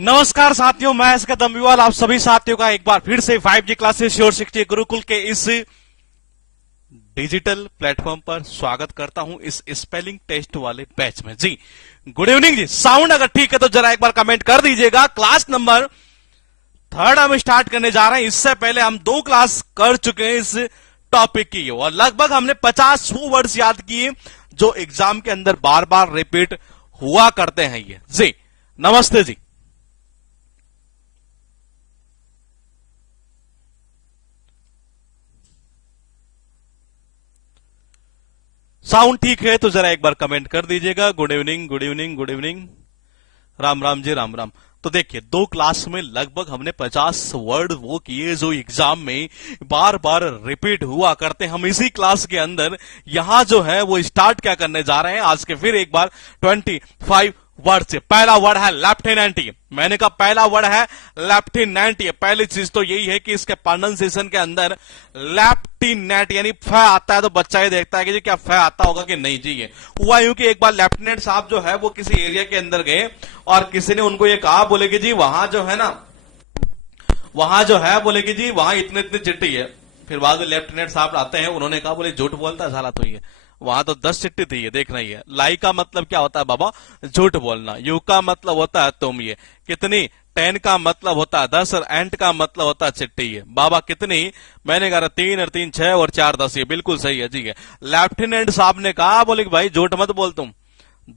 नमस्कार साथियों, मैं इसका दम्बीवाल आप सभी साथियों का एक बार फिर से 5G क्लासेस श्योर शिक्षा गुरुकुल के इस डिजिटल प्लेटफॉर्म पर स्वागत करता हूं इस स्पेलिंग टेस्ट वाले बैच में। जी गुड इवनिंग जी। साउंड अगर ठीक है तो जरा एक बार कमेंट कर दीजिएगा। क्लास नंबर 3 हम स्टार्ट करने जा रहे हैं। इससे पहले हम 2 क्लास कर चुके हैं इस टॉपिक की और लगभग हमने 50 वो वर्ड्स याद किए जो एग्जाम के अंदर बार बार रिपीट हुआ करते हैं। ये जी नमस्ते जी। साउंड ठीक है तो जरा एक बार कमेंट कर दीजिएगा। Good evening good evening good evening, Ram Ram ji Ram Ram. तो देखिए 2 क्लास में लगभग हमने 50 वर्ड वो किए जो एग्जाम में बार बार रिपीट हुआ करते। हम इसी क्लास के अंदर यहां जो है वो स्टार्ट क्या करने जा रहे हैं आज के फिर एक बार 25 वर्ड से। पहला वर्ड है लेफ्टिनेंट। मैंने कहा पहला वर्ड है लेफ्टिनेंट। पहली चीज तो यही है कि इसके प्रोनाउंसिएशन के अंदर लेफ्टिनेंट यानी फ आता है तो बच्चा ये देखता है कि जी क्या फ आता होगा कि नहीं। जी ये हुआ यूं कि एक बार लेफ्टिनेंट साहब जो है वो किसी एरिया के अंदर गए और किसी ने उनको ये कहा, बोले कि जी वहां जो है ना, वहां जो है बोले कि जी वहां इतने इतने चिट्ठी है। फिर बाद में लेफ्टिनेंट साहब आते हैं, उन्होंने कहा बोले झूठ बोलता है साला तो ये वहां तो 10 चिट्ठी थी, ये देखना ही है। लाई का मतलब क्या होता है बाबा? झूठ बोलना। यू का मतलब होता है तुम, ये कितनी। 10 का मतलब होता है 10 और एंट का मतलब होता है चिट्ठी। ये बाबा कितनी? मैंने कहा 3 और 3 6 और 4 10। ये बिल्कुल सही है जी। लेफ्टिनेंट साहब ने कहा बोले कि भाई झूठ मत बोल तुम,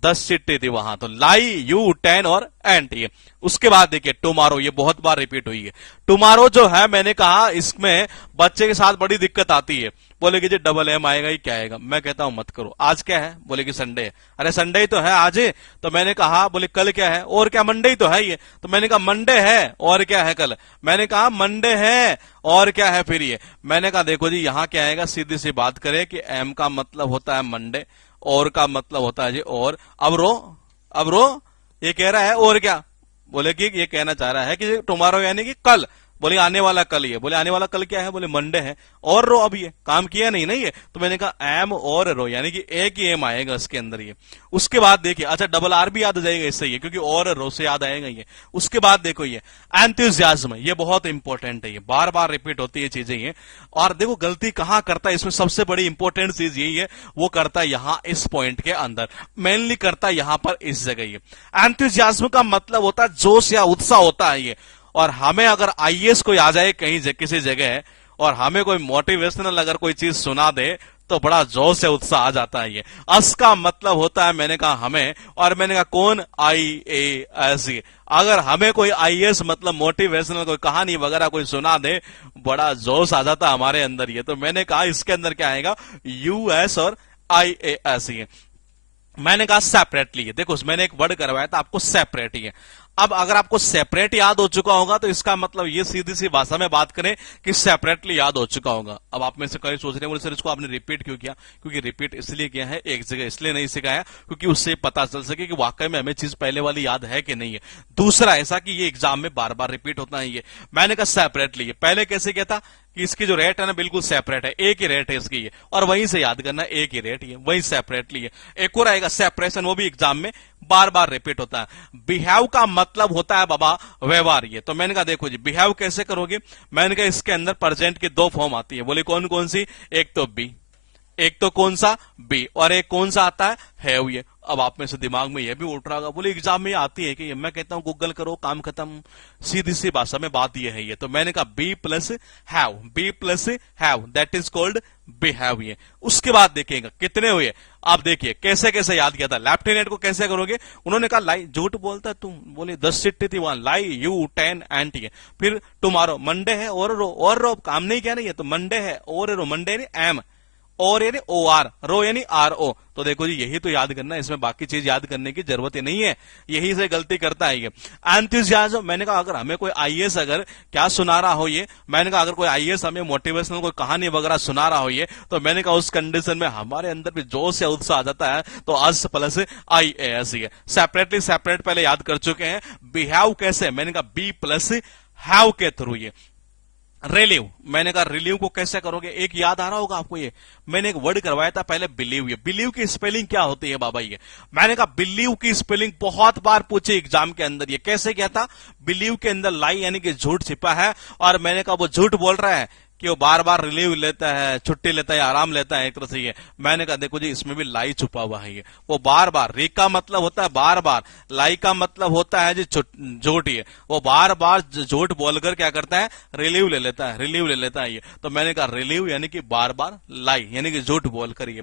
10 चिट्ठी थी वहां। तो लाई, यू, 10 और एंट। ये उसके बाद देखिए टुमारो, ये बहुत बार रिपीट हुई है। टुमारो जो है मैंने कहा इसमें बच्चे के साथ बड़ी दिक्कत आती है। बोले कि जी डबल एम आएगा ही क्या आएगा। मैं कहता हूं मत करो। आज क्या है? बोले कि संडे है। अरे संडे ही तो है आज। तो मैंने कहा बोले कल क्या है? और क्या मंडे ही तो है ये। तो मैंने कहा मंडे है और क्या है कल। मैंने कहा मंडे है और क्या है फिर ये। मैंने कहा देखो जी यहां क्या आएगा, सीधी सी बात करें कि एम का मतलब होता है मंडे और का मतलब होता है जी और। अब रो ये कह रहा है और क्या, बोले कि ये कहना चाह रहा है कि टुमारो यानी कि कल। बोले आने वाला कल। ये बोले आने वाला कल क्या है? बोले मंडे है। और रो अब ये काम किया नहीं ना ये। तो मैंने कहा एम और रो यानी कि एक ही एम आएगा इसके अंदर ये। उसके बाद देखिए अच्छा डबल आर भी याद आ जाएगा इससे ये, क्योंकि और रो से याद आएगा ये। उसके बाद देखो ये एंथुसियाज्म, ये बहुत इंपॉर्टेंट है। ये बार बार रिपीट होती है चीजें ये। और देखो गलती कहां करता है इसमें, सबसे बड़ी इंपॉर्टेंट चीज यही है, वो करता है यहां इस पॉइंट के अंदर, मेनली करता है यहां पर इस जगह। ये एंथुसियाज्म का मतलब होता है जोश या उत्साह होता है ये। और हमें अगर आईएएस कोई आ जाए कहीं किसी जगह और हमें कोई मोटिवेशनल अगर कोई चीज सुना दे तो बड़ा जोश से उत्साह आ जाता है ये। अस का मतलब होता है मैंने कहा हमें, और मैंने कहा कौन? आईएएस। अगर हमें कोई आईएएस मतलब मोटिवेशनल कोई कहानी वगैरह कोई सुना दे बड़ा जोश आ जाता है हमारे अंदर ये। तो मैंने कहा इसके अंदर क्या आएगा? यूएस और आईएएस। ये मैंने कहा सेपरेटली। देखो मैंने एक वर्ड करवाया था आपको सेपरेट। ही है अब अगर आपको सेपरेट याद हो चुका होगा तो इसका मतलब ये सीधी सी भाषा में बात करें कि सेपरेटली याद हो चुका होगा। अब आप में से कई सोच रहे हैं बोले सर इसको आपने रिपीट क्यों किया? क्योंकि रिपीट इसलिए किया है एक जगह, इसलिए नहीं सिखाया क्योंकि उससे पता चल सके कि वाकई में हमें चीज पहले वाली याद है कि नहीं है। दूसरा ऐसा कि ये एग्जाम में बार बार रिपीट होता है ये। मैंने कहा सेपरेटली। पहले कैसे किया था कि इसकी जो रेट है ना बिल्कुल सेपरेट है, एक ही रेट है इसकी ये, और वहीं से याद करना एक ही रेट है, वही सेपरेटली है। एक और आएगा सेपरेशन, वो भी एग्जाम में बार बार रिपीट होता है। बिहेव का मतलब होता है बाबा व्यवहार। ये तो मैंने कहा देखो जी बिहेव कैसे करोगे? मैंने कहा इसके अंदर प्रेजेंट की 2 फॉर्म आती है। बोले कौन कौन सी? एक तो बी, एक तो कौन सा? बी, और एक कौन सा आता है? हैव। ये अब आप में से दिमाग में ये भी उठ रहा होगा बोले एग्जाम में आती है कि ये। मैं कहता हूं गूगल करो, काम खत्म। सीधी सी भाषा में बात ये है ये। तो मैंने कहा B plus have, B plus have that is called behave. ये उसके बाद देखिएगा कितने हुए। आप देखिए कैसे कैसे याद किया था। लेफ्टिनेंट को कैसे करोगे? उन्होंने कहा लाई, झूठ बोलता है तुम। बोले 10 चिट्ठी थी वहां। लाई, यू, 10 एंट। ये फिर टुमारो, मंडे है और रो काम नहीं क्या नहीं है। तो मंडे है और रो, मंडे यानी एम, और यानी ओ आर, रो यानी आर ओ। तो देखो जी यही तो याद करना है, इसमें बाकी चीज याद करने की जरूरत ही नहीं है। यही से गलती करता है ये। एंथुसियाज्म, मैंने कहा अगर हमें कोई आईएएस अगर क्या सुना रहा हो ये, मैंने कहा अगर कोई आईएएस हमें मोटिवेशनल कोई कहानी वगैरह सुना रहा हो ये, तो मैंने कहा उस कंडीशन में हमारे अंदर भी जोश या उत्साह आ जाता है। तो अस प्लस आईएएस। ये सेपरेटली सेपरेट पहले याद कर चुके हैं। बिहेव कैसे? मैंने कहा बी प्लस हैव के थ्रू। ये रिलीव, मैंने कहा रिलीव को कैसे करोगे, एक याद आ रहा होगा आपको, ये मैंने एक वर्ड करवाया था पहले बिलीव। ये बिलीव की स्पेलिंग क्या होती है बाबा, ये मैंने कहा बिलीव की स्पेलिंग बहुत बार पूछे एग्जाम के अंदर। ये कैसे क्या था, बिलीव के अंदर लाई यानी कि झूठ छिपा है, और मैंने कहा वो झूठ बोल रहा है कि वो बार बार रिलीव लेता है, छुट्टी लेता है, आराम लेता है, एक तरह से ये। मैंने कहा देखो जी इसमें भी लाई छुपा हुआ है। ये वो बार बार, री का मतलब होता है बार बार, लाई का मतलब होता है जी झूठ। ये वो बार बार झूठ बोलकर क्या करता है, रिलीव ले लेता है, रिलीव ले लेता है ये। तो मैंने कहा रिलीव यानी कि बार बार, लाई यानी कि झूठ बोलकर ये।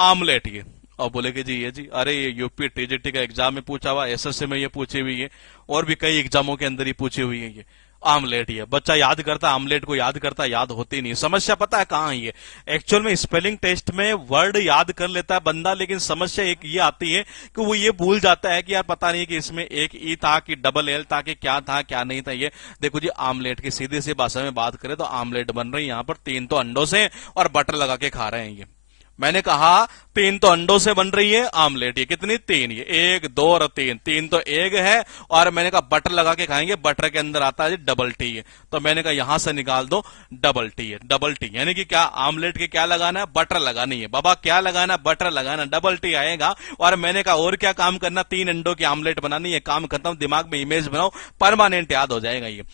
आमलेट, ये और बोले कि जी ये जी अरे ये यूपी टीजीटी का एग्जाम में पूछा हुआ, एसएससी में ये पूछी हुई है, और भी कई एग्जामों के अंदर ही पूछी हुई है ये। आमलेट, ये बच्चा याद करता, आमलेट को याद करता, याद होती नहीं। समस्या पता है कहां है, ये एक्चुअल में स्पेलिंग टेस्ट में वर्ड याद कर लेता है बंदा, लेकिन समस्या एक ये आती है कि वो ये भूल जाता है कि यार पता नहीं कि इसमें एक ई था कि डबल एल था कि क्या था क्या नहीं था। ये देखो जी आमलेट की सीधी सी भाषा में बात करें तो आमलेट बन रही है यहाँ पर 3 तो अंडों से और बटर लगा के खा रहे हैं ये। मैंने कहा 3 तो अंडों से बन रही है आमलेट, ये कितनी 3, ये 1 2 और 3, 3 तो एग है, और मैंने कहा बटर लगा के खाएंगे, बटर के अंदर आता है डबल टी है। तो मैंने कहा यहां से निकाल दो डबल टी है, डबल टी यानी कि क्या, आमलेट के क्या लगाना है, बटर लगानी है बाबा, क्या लगाना है, बटर लगाना, डबल टी आएगा। और मैंने कहा और क्या काम करना, 3 अंडों की आमलेट बनानी है, काम खत्म, दिमाग में इमेज बनाओ, परमानेंट याद हो जाएगा ये।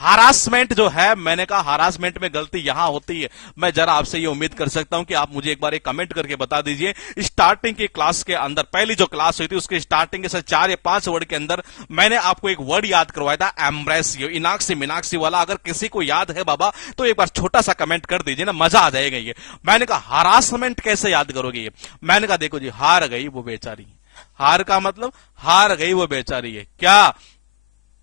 हरासमेंट जो है, मैंने कहा हरासमेंट में गलती यहां होती है। मैं जरा आपसे ये उम्मीद कर सकता हूं कि आप मुझे एक बार एक कमेंट करके बता दीजिए, स्टार्टिंग की क्लास के अंदर, पहली जो क्लास हुई थी उसके स्टार्टिंग के से 4 या 5 वर्ड के अंदर मैंने आपको एक वर्ड याद करवाया था, एम्ब्रेस, इनाक्सी मिनाक्सी वाला। अगर किसी को याद है बाबा तो एक बार छोटा सा कमेंट कर दीजिए ना, मजा आ जाएगा ये। मैंने कहा हरासमेंट कैसे याद करोगे ये, मैंने कहा देखो जी हार गई वो बेचारी, हार का मतलब हार गई वो बेचारी है क्या,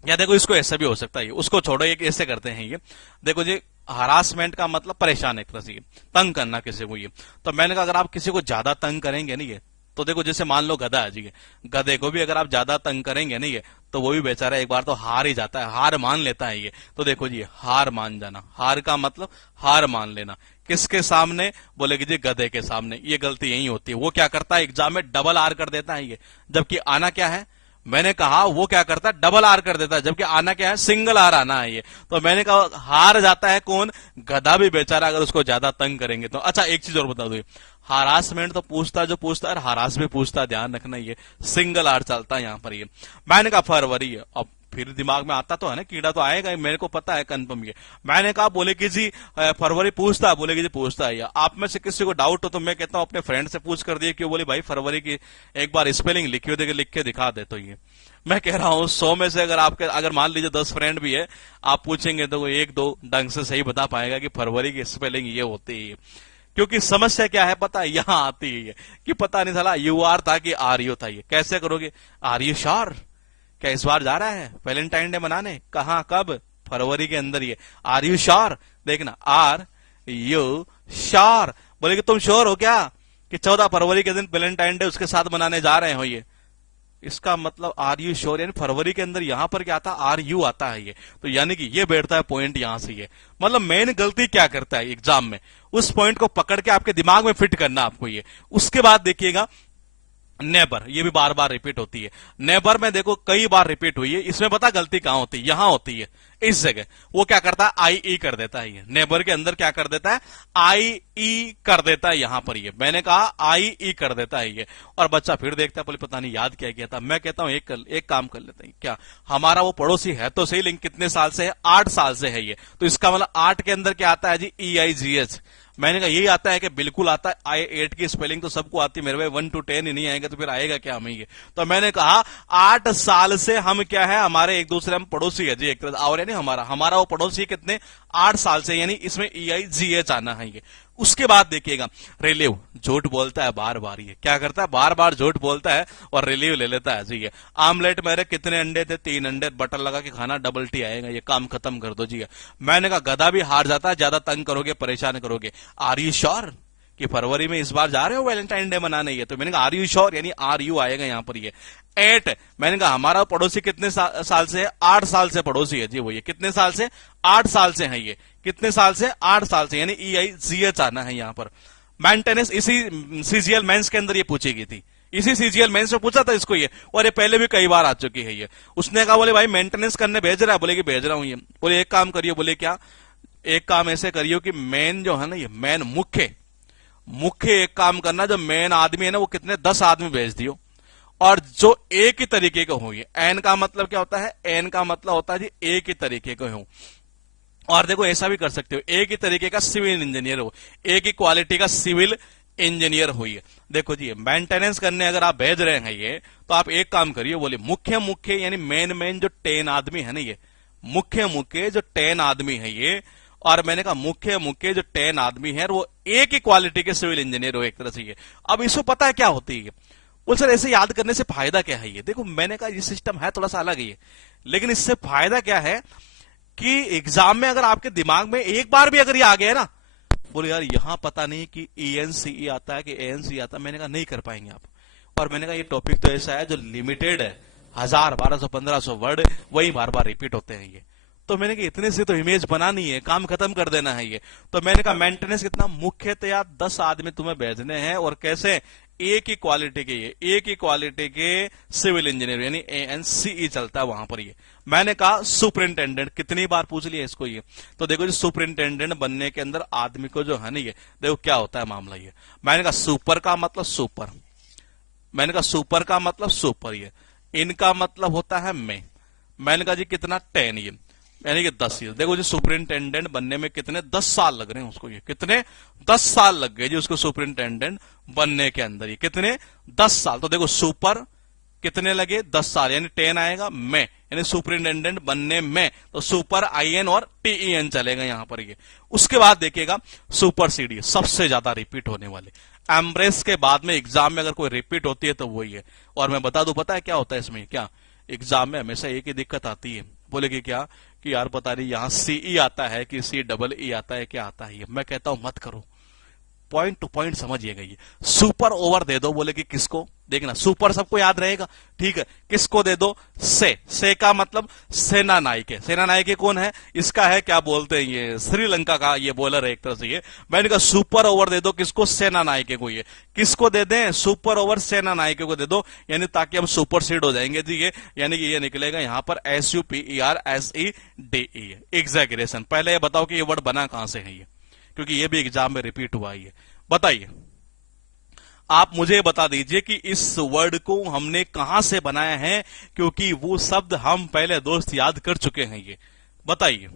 या देखो इसको ऐसा भी हो सकता है, उसको छोड़ो, एक ऐसे करते हैं ये। देखो जी हरासमेंट का मतलब परेशान, एक तरह से तंग करना किसी को ये। तो मैंने कहा अगर आप किसी को ज्यादा तंग करेंगे नहीं ये, तो देखो जैसे मान लो गधा है जी, गधे को भी अगर आप ज्यादा तंग करेंगे नहीं ये, तो वो भी बेचारा एक बार तो हार ही जाता है, हार मान लेता है ये। तो देखो जी हार मान जाना, हार का मतलब हार मान लेना, किसके सामने, बोले कि जी गधे के सामने। ये गलती यही होती है, वो क्या करता है एग्जाम में डबल आर कर देता है ये, जबकि आना क्या है, मैंने कहा वो क्या करता है डबल आर कर देता है, जबकि आना क्या है, सिंगल आर आना है ये। तो मैंने कहा हार जाता है कौन, गधा भी बेचारा, अगर उसको ज्यादा तंग करेंगे तो। अच्छा एक चीज और बता दो, हरासमेंट तो पूछता जो पूछता है, हरास भी पूछता, ध्यान रखना, ये सिंगल आर चलता है यहां पर ये। मैंने कहा फरवरी है, अब फिर दिमाग में आता तो है ना, कीड़ा तो आएगा, मेरे को पता है कंफर्म ये। मैंने कहा बोले कि जी फरवरी पूछता है, बोले कि जी पूछता है, या आप में से किसी को डाउट हो तो मैं कहता हूं अपने फ्रेंड से पूछ कर दिए, क्यों, बोले भाई फरवरी की एक बार स्पेलिंग लिखी हो, लिख के दिखा दे। तो ये मैं कह रहा हूं 100 में से अगर आपके, अगर मान लीजिए 10 फ्रेंड भी है, आप पूछेंगे तो वो 1-2 ढंग से सही बता पाएगा कि फरवरी की स्पेलिंग ये होती है। क्योंकि समस्या क्या है पता है, यहां आती है कि पता नहीं साला यू आर था कि आर यू था। ये कैसे करोगे, आर यू श्योर, क्या इस बार जा रहा है वैलेंटाइन डे मनाने, कहां कब, फरवरी के अंदर। ये आर यू श्योर, देखना आर यू श्योर, बोले कि तुम श्योर हो क्या कि 14 फरवरी के दिन वैलेंटाइन डे उसके साथ मनाने जा रहे हो ये। इसका मतलब आर यू श्योर, यानी फरवरी के अंदर यहां पर क्या आता, आर यू आता है ये। तो यानी कि ये बैठता है पॉइंट यहां से। ये मतलब मेन गलती क्या करता है एग्जाम में, उस पॉइंट को पकड़ के आपके दिमाग में फिट करना आपको ये। उसके बाद देखिएगा नेबर, ये भी बार बार रिपीट होती है। नेबर में देखो कई बार रिपीट हुई है, इसमें पता गलती कहां होती है, यहां होती है इस जगह। वो क्या करता है, आई ई कर देता है ये, नेबर के अंदर क्या कर देता है, आई ई कर देता है यहां पर ये। मैंने कहा आई ई कर देता है ये, और बच्चा फिर देखता है, बोले पता नहीं याद क्या किया था। मैं कहता हूं एक काम कर लेते हैं, क्या हमारा वो पड़ोसी है तो सही, लेकिन कितने साल से है, 8 साल से है ये। तो इसका मतलब 8 के अंदर क्या आता है जी, ई आई जी एच। मैंने कहा यही आता है कि बिल्कुल आता है, आई 8 की स्पेलिंग तो सबको आती है मेरे भाई, 1 to 10 ही नहीं आएगा तो फिर आएगा क्या हमें ये। तो मैंने कहा 8 साल से हम क्या है, हमारे एक दूसरे हम पड़ोसी है जी एक तरह, और यानी हमारा वो पड़ोसी कितने, 8 साल से, यानी इसमें ई आई जी एच आना है ये। उसके बाद देखिएगा रिलीव, झूठ बोलता है बार बार, ये क्या करता है, बार बार झूठ बोलता है और रिलीव ले लेता है जी। ये आमलेट मेरे कितने अंडे थे, 3 अंडे, बटर लगा के खाना, डबल टी आएगा, ये काम खत्म कर दो जी। मैंने कहा गधा भी हार जाता है, ज्यादा तंग करोगे परेशान करोगे। आर यू श्योर कि फरवरी में इस बार जा रहे हो वैलेंटाइन डे मनाने, ये तो मैंने कहा आर यू श्योर, यानी आर यू आएगा यहां पर ये। 8, मैंने कहा हमारा पड़ोसी कितने साल से है, 8 साल से पड़ोसी है जी वो, ये कितने साल से, 8 साल से है ये, कितने साल से, 8 साल से, यानी ई आई जी एच आना है यहां पर। मेंटेनेंस, इसी सीजीएल मेंस के अंदर ये पूछी गई थी, इसी सीजीएल मेंस में पूछा था इसको ये, और ये पहले भी कई बार आ चुकी है ये। उसने कहा बोले भाई मेंटेनेंस करने भेज रहा है, बोले कि भेज रहा हूं ये। बोले एक काम करिए, बोले क्या, एक काम ऐसे करियो कि मेन जो है ना, ये मेन मुख्य मुख्य एक काम करना, जो मेन आदमी है ना वो कितने 10 आदमी भेज दियो, और जो एक ही तरीके के होंगे। एन का मतलब क्या होता है? एन का मतलब होता है जी एक ही तरीके के हो। और देखो ऐसा भी कर सकते हो, एक ही तरीके का सिविल इंजीनियर हो, एक ही क्वालिटी का सिविल इंजीनियर हुई है। देखो जी मेंटेनेंस करने अगर आप भेज रहे हैं ये, तो आप एक काम करिए, बोले मुख्य मुख्य यानी मेन मेन जो 10 आदमी है ना, ये मुख्य मुख्य जो 10 आदमी है ये, और मैंने कहा मुख्य मुख्य जो 10 आदमी है वो एक ही क्वालिटी के सिविल इंजीनियर हो एक तरह से ये। अब इसको पता है क्या होती है? बोल सर ऐसे याद करने से फायदा क्या है? ये देखो मैंने कहा ये सिस्टम है थोड़ा सा अलग ही है, लेकिन इससे फायदा क्या है कि एग्जाम में अगर आपके दिमाग में एक बार भी अगर ये आ गया ना, बोले यार यहां पता नहीं कि ENCE आता है कि ANC आता है, मैंने कहा नहीं कर पाएंगे आप। और मैंने कहा ये टॉपिक तो ऐसा है जो लिमिटेड है, 1000 1200 1500 वर्ड वही बार बार रिपीट होते हैं ये। तो मैंने कहा इतने से तो इमेज बनानी है, काम खत्म कर देना है ये। तो मैंने कहा मेंटेनेंस कितना, मुख्यतया 10 आदमी तुम्हें भेजने हैं, और कैसे? एक ही क्वालिटी के, ये एक ही क्वालिटी के सिविल इंजीनियर यानी ANCE चलता है वहां पर ये। मैंने कहा सुपरिंटेंडेंट, कितनी बार पूछ लिया इसको ये। तो देखो जी सुपरिंटेंडेंट बनने के अंदर आदमी को जो है ना, ये देखो क्या होता है मामला ये। मैंने कहा सुपर का मतलब सुपर, मैंने कहा सुपर का मतलब सुपर, ये इनका मतलब होता है में। मैंने कहा जी कितना 10 ये यानी कि 10 ईयर। देखो जी सुपरिंटेंडेंट बनने में कितने 10 साल लग रहे हैं उसको, ये कितने 10 साल लग गए जी उसको सुपरिंटेंडेंट बनने के अंदर, ये कितने 10 साल। तो देखो सुपर कितने लगे 10 साल, यानी 10 आएगा में, यानी सुपरिंटेंडेंट बनने में, तो सुपर IN और TEN चलेगा यहां पर ये। उसके बाद देखिएगा सुपर सीडी सबसे ज्यादा रिपीट होने वाले, एम्ब्रेस के बाद में एग्जाम में अगर कोई रिपीट होती है तो वही है। और मैं बता दूं, पता है क्या होता है इसमें? क्या एग्जाम में हमेशा एक ही दिक्कत आती है, बोले कि क्या कि यार पता नहीं यहाँ CE आता है कि CEE आता है, क्या आता है ये। मैं कहता हूं मत करो, पॉइंट टू पॉइंट समझिएगा ये। सुपर ओवर दे दो, बोले कि किसको? देखना सुपर सबको याद रहेगा, ठीक है। किसको दे दो? से का मतलब सेना नायक है। सेना नायक कौन है? इसका है क्या बोलते हैं ये, श्रीलंका का ये बॉलर है एक तरह से ये। मैंने कहा सुपर ओवर दे दो किसको? सेना नायक को। ये किसको दे दें? सुपर ओवर सेना नायक को दे दो, यानी ताकि हम सुपर सीड हो जाएंगे जी ये। यानी कि ये निकलेगा यहां पर SUPERSEDE एग्जैगरेशन। पहले ये बताओ कि ये वर्ड बना कहां से है ये, क्योंकि ये भी एग्जाम में रिपीट हुआ है। बताइए, आप मुझे बता दीजिए कि इस वर्ड को हमने कहां से बनाया है, क्योंकि वो शब्द हम पहले दोस्त याद कर चुके हैं ये। बताइए।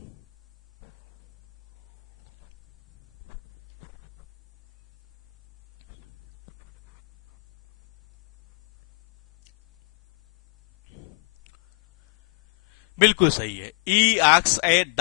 बिल्कुल सही है, EXAGGERATE।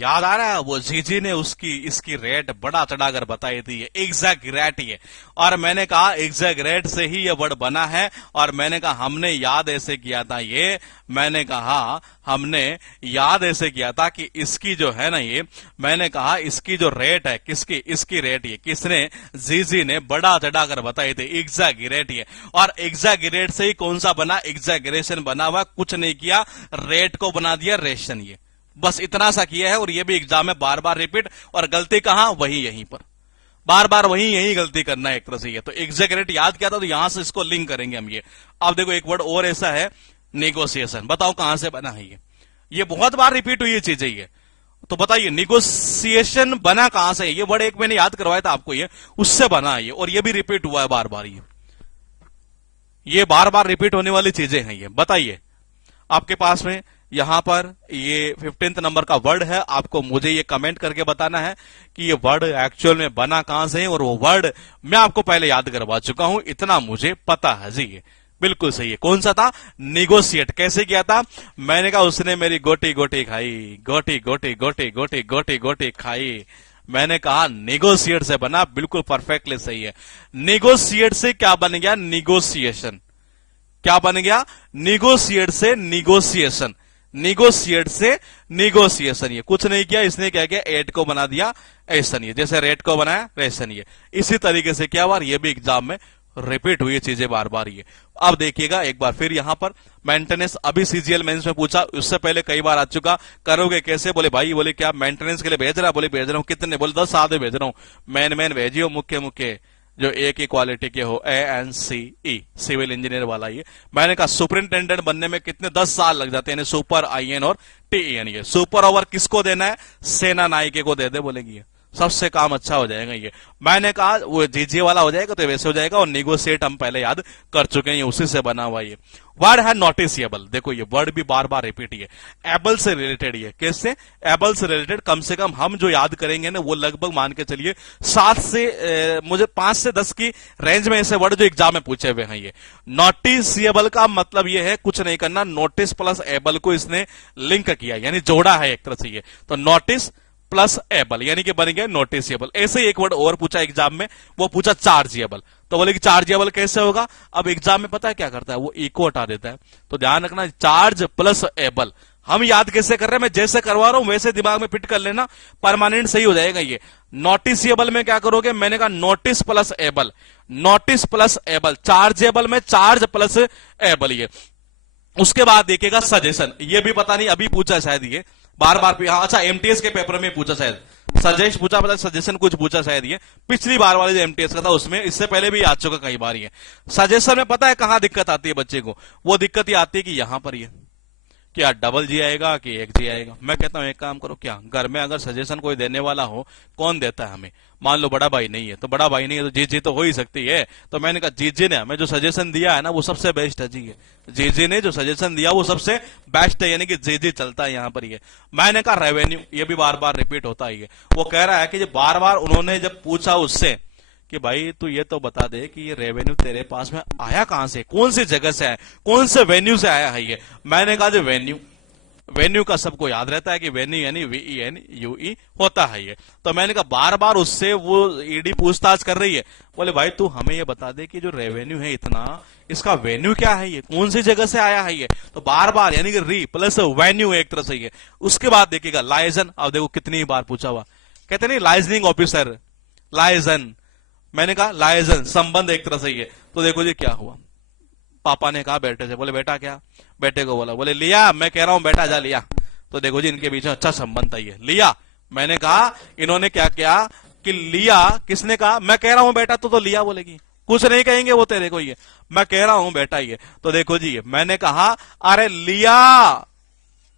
याद आ रहा है? वो जीजी ने उसकी इसकी रेट बड़ा चढ़ाकर बताई थी, एग्जैगरेट ये। और मैंने कहा एग्जैगरेट से ही ये वर्ड बना है, और मैंने कहा हमने याद ऐसे किया था ये, मैंने कहा हमने याद ऐसे किया था कि इसकी जो है ना ये, मैंने कहा इसकी जो रेट है, किसकी? इसकी रेट ये किसने? जीजी ने बड़ा चढ़ाकर बताई थी, एग्जैगरेट ये। और एग्जैगरेट से ही कौन सा बना? एग्जैगरेशन बना हुआ, कुछ नहीं किया, रेट को बना दिया रेशन ये। बस इतना सा किया है, और ये भी एग्जाम में बार बार रिपीट। और गलती कहां? वही यहीं पर, बार बार वही यही गलती करना है एक तरह से ये। तो एग्जैगरेट याद किया था, तो यहां से इसको लिंक करेंगे हम ये। अब देखो एक वर्ड और ऐसा है, नेगोशिएशन। बताओ कहां से बना है ये बहुत बार रिपीट हुई चीज है ये। तो बताइए निगोशिएशन बना कहां से? ये वर्ड एक मैंने याद करवाया था आपको, ये उससे बना है ये, और ये भी रिपीट हुआ है बार बार ये बार बार रिपीट होने वाली चीजें हैं ये। बताइए आपके पास में यहां पर ये 15th नंबर का वर्ड है, आपको मुझे ये कमेंट करके बताना है कि ये वर्ड एक्चुअल में बना कहां से है, और वो वर्ड मैं आपको पहले याद करवा चुका हूं, इतना मुझे पता है जी। ये बिल्कुल सही है। कौन सा था? निगोशिएट। कैसे किया था? मैंने कहा उसने मेरी गोटी गोटी खाई, गोटी गोटी गोटी गोटी गोटी गोटी खाई। मैंने कहा निगोशिएट से बना, बिल्कुल परफेक्टली सही है। निगोशिएट से क्या बन गया? निगोशिएशन। क्या बन गया? निगोशिएट से निगोशिएशन, निगोशिएट से निगोशिएशन। ये कुछ नहीं किया, इसने क्या किया? एट को बना दिया ऐसन, ये जैसे रेट को बनाया रेशन। ये इसी तरीके से क्या हुआ? ये भी एग्जाम में रिपीट हुई चीजें बार बार ये। अब देखिएगा एक बार फिर यहां पर मेंटेनेंस, अभी CGL मेंस में पूछा, उससे पहले कई बार आ चुका। करोगे कैसे? बोले भाई, बोले क्या मेंटेनेंस के लिए भेज रहा? बोले भेज रहा हूं। कितने? बोले 10 आदमी भेज रहा हूं। मैन मैन भेजियो, मुख्य मुख्य जो ए की क्वालिटी के हो, ANCE, सिविल इंजीनियर वाला ये। मैंने कहा सुपरिंटेंडेंट बनने में कितने 10 साल लग जाते हैं, सुपर IN और TEN। ये सुपर ओवर किसको देना है, सेना नायिके को दे दे बोलेगी, ये सबसे काम अच्छा हो जाएगा ये। मैंने कहा वो जीजे वाला हो जाएगा तो वैसे हो जाएगा, और निगोशिएट हम पहले याद कर चुके हैं, उसी से बना हुआ ये। वर्ड है नोटिसिएबल, देखो ये वर्ड भी बार बार रिपीट है, एबल से रिलेटेड, ये कैसे एबल से रिलेटेड, कम से कम हम जो याद करेंगे ना वो लगभग मान के चलिए 7 से मुझे 5 से 10 की रेंज में ऐसे वर्ड जो एग्जाम में पूछे हुए हैं। ये नोटिसिएबल का मतलब ये है कुछ नहीं करना, नोटिस प्लस एबल को इसने लिंक किया, यानी जोड़ा है एक तरह से ये, तो नोटिस प्लस एबल यानी कि बन गया नोटिसिएबल। ऐसे ही एक वर्ड और पूछा एग्जाम में, वो पूछा चार्जेबल, तो बोले कि चार्जेबल कैसे होगा। अब एग्जाम में पता है क्या करता है, वो इको हटा देता है, तो ध्यान रखना चार्ज प्लस एबल। हम याद कैसे कर रहे हैं, मैं जैसे करवा रहा हूं वैसे दिमाग में फिट कर लेना, परमानेंट सही हो जाएगा ये। नोटिसिएबल में क्या करोगे, मैंने कहा notice plus able, notice plus able, chargeable में चार्ज प्लस एबल ये। उसके बाद देखिएगा सजेशन, ये भी पता नहीं अभी पूछा शायद ये बार बार, हाँ अच्छा MTS के पेपर में पूछा शायद, सजेस्ट पूछा, पता सजेशन कुछ पूछा शायद ये पिछली बार वाले जो MTS का था उसमें, इससे पहले भी आ चुका कई बार ये। सजेशन में पता है कहां दिक्कत आती है बच्चे को, वो दिक्कत ये आती है कि यहां पर ये क्या डबल जी आएगा कि एक जी आएगा। मैं कहता हूं एक काम करो, क्या घर में अगर सजेशन कोई देने वाला हो, कौन देता है हमें, मान लो बड़ा भाई नहीं है, तो बड़ा भाई नहीं है तो जीजी तो हो ही सकती है। तो मैंने कहा जीजी ने हमें जो सजेशन दिया है ना वो सबसे बेस्ट है जी, जीजी ने जो सजेशन दिया वो सबसे बेस्ट है, यानी कि जीजी चलता है यहाँ पर ये। मैंने कहा रेवेन्यू, ये भी बार बार रिपीट होता है ये। वो कह रहा है कि बार बार उन्होंने जब पूछा उससे कि भाई तू ये तो बता दे कि ये रेवेन्यू तेरे पास में आया कहां से, कौन सी जगह से आया, कौन से वेन्यू से आया है ये। मैंने कहा जो वेन्यू, वेन्यू का सबको याद रहता है कि वेन्यू यानी VENUE होता है ये। तो मैंने कहा बार बार उससे वो ईडी पूछताछ कर रही है, बोले भाई तू हमें ये बता दे कि जो रेवेन्यू है इतना, इसका वेन्यू क्या है, ये कौन सी जगह से आया है ये। तो बार बार यानी कि री प्लस वेन्यू एक तरह से ये। उसके बाद देखिएगा लाइजन, अब देखो कितनी बार पूछा हुआ, कहते नहीं लाइजनिंग ऑफिसर, लाइजन, मैंने कहा लाइजन संबंध एक तरह से ये। तो देखो जी क्या हुआ, पापा ने कहा बेटे से, बोले बेटा क्या, बेटे को बोला, बोले लिया, मैं कह रहा हूं बेटा जा लिया। तो देखो जी इनके बीच में अच्छा संबंध था ये, लिया, मैंने कहा इन्होंने क्या किया कि लिया, किसने कहा, मैं कह रहा हूं बेटा तो लिया बोलेगी, कुछ नहीं कहेंगे वो तेरे को, ये मैं कह रहा हूं बेटा ये। तो देखो जी मैंने कहा अरे लिया,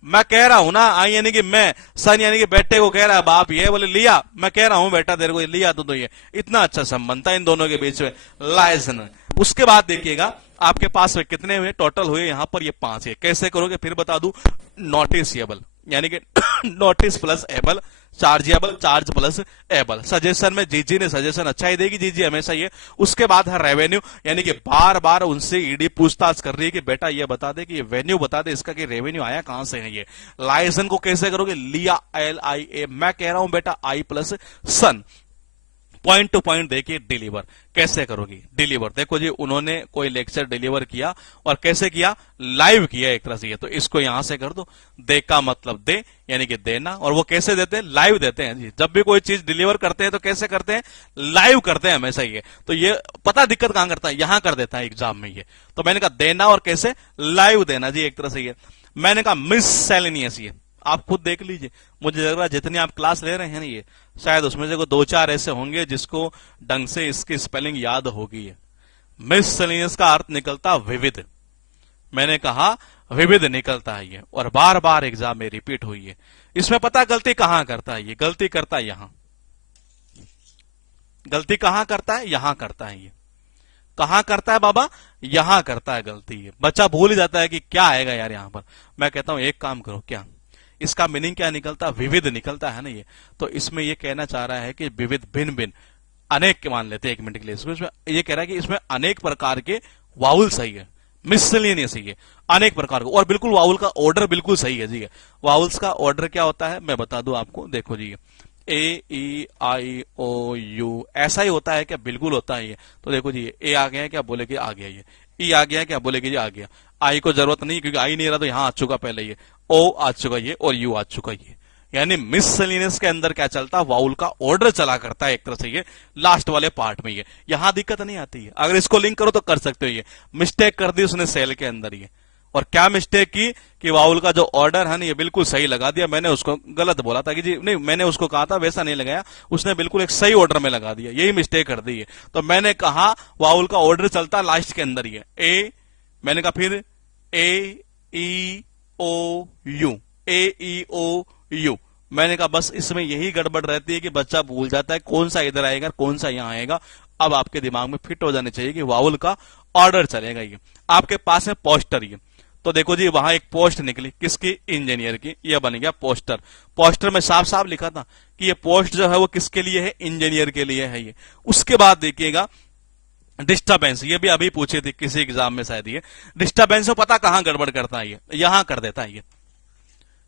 मैं कह रहा हूं ना, आई यानी कि मैं, सन यानी कि बेटे को कह रहा है बाप ये, बोले लिया, मैं कह रहा हूं बेटा तेरे को लिया तो ये। इतना अच्छा संबंध था इन दोनों के बीच में, लाइजन। उसके बाद देखिएगा आपके पास में कितने हुए टोटल हुए, यहां पर ये 5 है। कैसे करोगे फिर बता दूं, नोटिसिएबल यानी कि notice plus able, chargeable charge plus able. Suggestion में जीजी ने सजेशन अच्छा ही देगी जीजी हमेशा ये। उसके बाद है रेवेन्यू, यानी कि बार बार उनसे ईडी पूछताछ कर रही है कि बेटा ये बता दे कि ये वेन्यू बता दे इसका कि रेवेन्यू आया कहां से है ये। लाइसन को कैसे करोगे, लिया LIA, मैं कह रहा हूं बेटा आई प्लस सन। पॉइंट टू पॉइंट देखिए डिलीवर कैसे करोगी, डिलीवर देखो जी उन्होंने कोई लेक्चर डिलीवर किया और कैसे किया, लाइव किया एक तरह से। तो इसको यहां से कर दो, दे का मतलब दे यानी कि देना, और वो कैसे देते हैं, लाइव देते हैं जी। जब भी कोई चीज डिलीवर करते हैं तो कैसे करते हैं, लाइव करते हैं हमेशा ये। तो ये पता दिक्कत कहां करता है, यहां कर देता है एग्जाम में ये। तो मैंने कहा देना और कैसे, लाइव देना जी एक तरह से ये। मैंने कहा मिससेलेनियस, ये आप खुद देख लीजिए, मुझे लग रहा है जितनी आप क्लास ले रहे हैं ना ये शायद उसमें से 2-4 ऐसे होंगे जिसको ढंग से इसकी स्पेलिंग याद होगी। मिससेलेनियस का अर्थ निकलता विविध, मैंने कहा विविध निकलता है ये, और बार बार एग्जाम में रिपीट हुई है। इसमें पता गलती कहां करता है ये, गलती करता है यहां, गलती कहां करता है, यहां करता है ये। कहां करता है बाबा, यहां करता है गलती ये। बच्चा भूल ही जाता है कि क्या आएगा यार यहां पर। मैं कहता हूं एक काम करो, क्या इसका मीनिंग क्या निकलता, विविध निकलता है ना ये। तो इसमें ये कहना चाह रहा है कि विविध भिन्न भिन्न अनेक के मान लेते हैं 1 मिनट के लिए, इसमें ये कह रहा है कि इसमें अनेक प्रकार के वाउल सही है, मिससेलेनियस सही है, अनेक प्रकार के, और बिल्कुल वाउल का ऑर्डर बिल्कुल सही है जी। वाउल्स का ऑर्डर क्या होता है मैं बता दूं आपको, देखो जी AEIOU ऐसा ही होता है क्या, बिल्कुल होता है ये। तो देखो जी ए आ गया है क्या, बोले कि आ गया ये, ई आ गया क्या, बोले कि जी आ गया। आई को जरूरत नहीं क्योंकि आई नहीं रहा तो यहां आ चुका पहले ये, ओ आ चुका ये, और यू आ चुका ये। यानी मिससेलेनियस के अंदर क्या चलता, वाउल का ऑर्डर चला करता है एक तरह से ये लास्ट वाले पार्ट में ये। यहां दिक्कत नहीं आती है, अगर इसको लिंक करो तो कर सकते हो ये। मिस्टेक कर दी उसने सेल के अंदर ये, और क्या मिस्टेक की कि वाउल का जो ऑर्डर है ना ये बिल्कुल सही लगा दिया, मैंने उसको गलत बोला था कि जी नहीं, मैंने उसको कहा था वैसा नहीं लगाया, उसने बिल्कुल एक सही ऑर्डर में लगा दिया, यही मिस्टेक कर दी है। तो मैंने कहा वाउल का ऑर्डर चलता लास्ट के अंदर ही है, ए, मैंने कहा फिर ए ई ओ you, A E O you. मैंने कहा बस इसमें यही गड़बड़ रहती है कि बच्चा भूल जाता है कौन सा इधर आएगा कौन सा यहां आएगा। अब आपके दिमाग में फिट हो जाने चाहिए कि वाउल का ऑर्डर चलेगा। ये आपके पास है पोस्टर, ये तो देखो जी वहां एक पोस्ट निकली किसकी, इंजीनियर की, ये बन गया पोस्टर। पोस्टर में साफ साफ लिखा था कि ये पोस्ट जो है वो किसके लिए है, इंजीनियर के लिए है ये। उसके बाद देखिएगा डिस्टर्बेंस, ये भी अभी पूछे थे किसी एग्जाम में शायद, ये डिस्टर्बेंस में पता कहां गड़बड़ करता है, ये यहां कर देता है, ये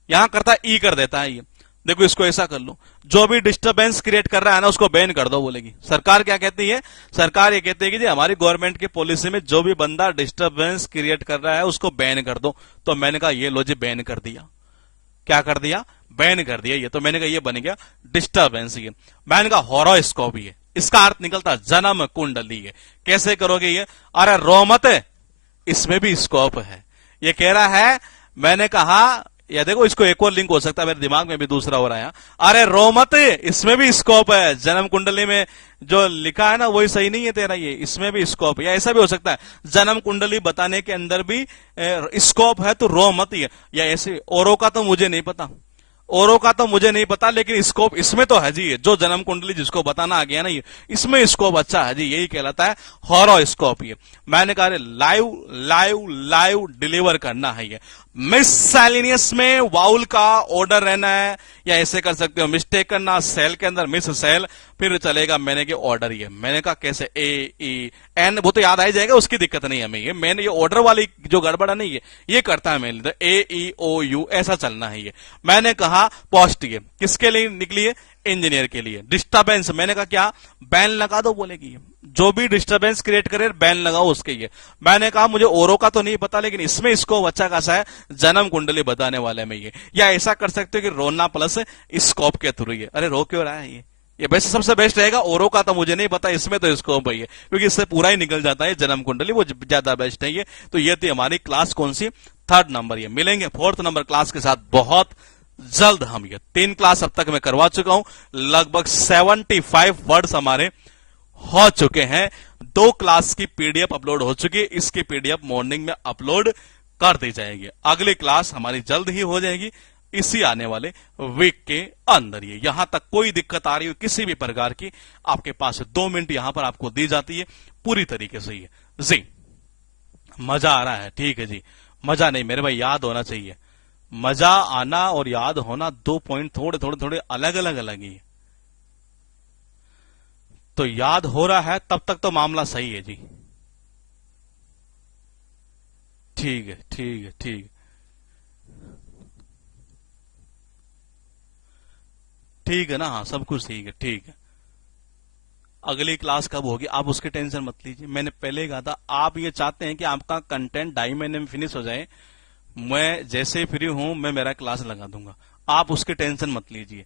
यहां करता है, ई कर देता है ये। देखो इसको ऐसा कर लो, जो भी डिस्टरबेंस क्रिएट कर रहा है ना उसको बैन कर दो, बोलेगी सरकार। क्या कहती है सरकार, ये कहती है कि जी हमारी गवर्नमेंट की पॉलिसी में जो भी बंदा डिस्टरबेंस क्रिएट कर रहा है उसको बैन कर दो। तो मैंने कहा ये लो जी बैन कर दिया। क्या कर दिया, बैन कर दिया ये। तो मैंने कहा ये बन गया डिस्टरबेंस। ये मैंने कहा हॉरोस्कोप, ये इसका अर्थ निकलता जन्म कुंडली है। कैसे करोगे ये, अरे रोमत इसमें भी स्कोप है, ये कह रहा है। मैंने कहा या देखो इसको एक और लिंक हो सकता है, मेरे दिमाग में भी दूसरा हो रहा है, अरे रोमत इसमें भी स्कोप है, जन्म कुंडली में जो लिखा है ना वही सही नहीं है तेरा, ये इसमें भी स्कोप है। या ऐसा भी हो सकता है जन्म कुंडली बताने के अंदर भी स्कोप है, तो रोमत ही है। या ऐसे औरों का तो मुझे नहीं पता, औरों का तो मुझे नहीं पता, लेकिन स्कोप इसमें तो है जी। जो जन्म कुंडली जिसको बताना आ गया ना, ये इसमें स्कोप अच्छा है जी, यही कहलाता है हॉरोस्कोप। ये मैंने कहा लाइव लाइव लाइव डिलीवर करना है ये। मिससेलेनियस में वाउल का ऑर्डर रहना है, या ऐसे कर सकते हो मिस्टेक करना, सेल के अंदर मिस सेल, फिर चलेगा मैंने कि ऑर्डर। ये मैंने कहा कैसे, ए ई एन, वो तो याद आ ही जाएगा, उसकी दिक्कत नहीं हमें। ये मैंने ये ऑर्डर वाली जो गड़बड़ है नहीं, ये करता है मेरे लिए, ए ई ओ यू ऐसा चलना है ये। मैंने कहा पोस्ट, ये किसके लिए निकली है, इंजीनियर के लिए। डिस्टर्बेंस, मैंने कहा क्या, बैन लगा दो, बोलेगी जो भी डिस्टर्बेंस क्रिएट करे बैन लगाओ उसके लिए। मैंने कहा मुझे औरों का तो नहीं पता, लेकिन इसमें इसको अच्छा खासा है जन्म कुंडली बताने वाले में ये। या ऐसा कर सकते हो कि रोना प्लस स्कोप के थ्रू। ये अरे रो क्यों रहा है ये बेस्ट, सबसे बेस्ट रहेगा। औरों का तो मुझे नहीं पता, इसमें तो स्कोप है ये, क्योंकि इससे पूरा ही निकल जाता है जन्म कुंडली, वो ज्यादा बेस्ट है ये। तो ये थी हमारी क्लास कौन सी, 3rd नंबर। ये मिलेंगे 4th नंबर क्लास के साथ बहुत जल्द। हम ये 3 क्लास अब तक मैं करवा चुका हूं, लगभग 75 वर्ड्स हमारे हो चुके हैं। 2 क्लास की पीडीएफ अपलोड हो चुकी है, इसकी पीडीएफ मॉर्निंग में अपलोड कर दी जाएगी। अगली क्लास हमारी जल्द ही हो जाएगी, इसी आने वाले वीक के अंदर। ये यहां तक कोई दिक्कत आ रही हो किसी भी प्रकार की, आपके पास 2 मिनट यहां पर आपको दी जाती है पूरी तरीके से। ये जी मजा आ रहा है, ठीक है जी। मजा नहीं मेरे भाई, याद होना चाहिए। मजा आना और याद होना 2 पॉइंट थोड़े थोड़े थोड़े अलग अलग अलग ही। तो याद हो रहा है तब तक तो मामला सही है जी। ठीक है ठीक है ठीक है ठीक है ना, हाँ सब कुछ ठीक है ठीक है। अगली क्लास कब होगी आप उसकी टेंशन मत लीजिए। मैंने पहले कहा था आप ये चाहते हैं कि आपका कंटेंट 2.5 महीने में फिनिश हो जाए, मैं जैसे ही फ्री हूं मैं मेरा क्लास लगा दूंगा, आप उसकी टेंशन मत लीजिए।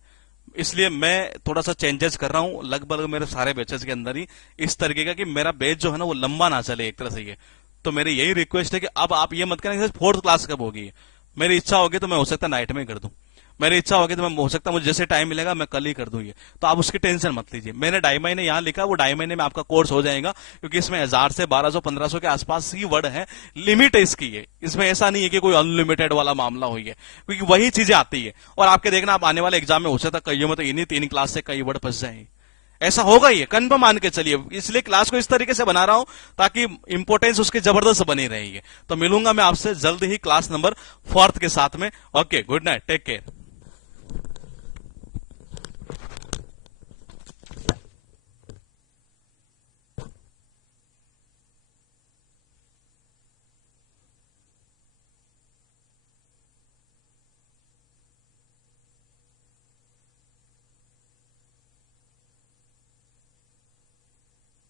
इसलिए मैं थोड़ा सा चेंजेस कर रहा हूं लगभग मेरे सारे बैचेस के अंदर ही, इस तरीके का कि मेरा बैच जो है ना वो लंबा ना चले एक तरह से। ये तो मेरी यही रिक्वेस्ट है कि अब आप ये मत करें 4th क्लास कब होगी। मेरी इच्छा होगी तो मैं हो सकता नाइट में कर दूं, मेरी इच्छा होगी तो मैं हो सकता मुझे जैसे टाइम मिलेगा मैं कल ही कर दूं ये। तो आप उसकी टेंशन मत लीजिए। मैंने 2.5 महीने यहां लिखा, वो 2.5 महीने में आपका कोर्स हो जाएगा, क्योंकि इसमें 1000 से 1200-1500 के आसपास ही वर्ड है, लिमिट है इसकी। ये इसमें ऐसा नहीं है कि कोई अनलिमिटेड वाला मामला हुई है, क्योंकि वही चीजें आती है। और आपके देखना आप आने वाले एग्जाम में हो सकता कई में तो इन्हीं 3 क्लास से कई वर्ड फंस जाए, ऐसा होगा ये कन्फर्म मान के चलिए। इसलिए क्लास को इस तरीके से बना रहा हूं ताकि इंपोर्टेंस उसकी जबरदस्त बनी रहेगी। तो मिलूंगा मैं आपसे जल्द ही क्लास नंबर 4th के साथ में। Okay, good night, take care.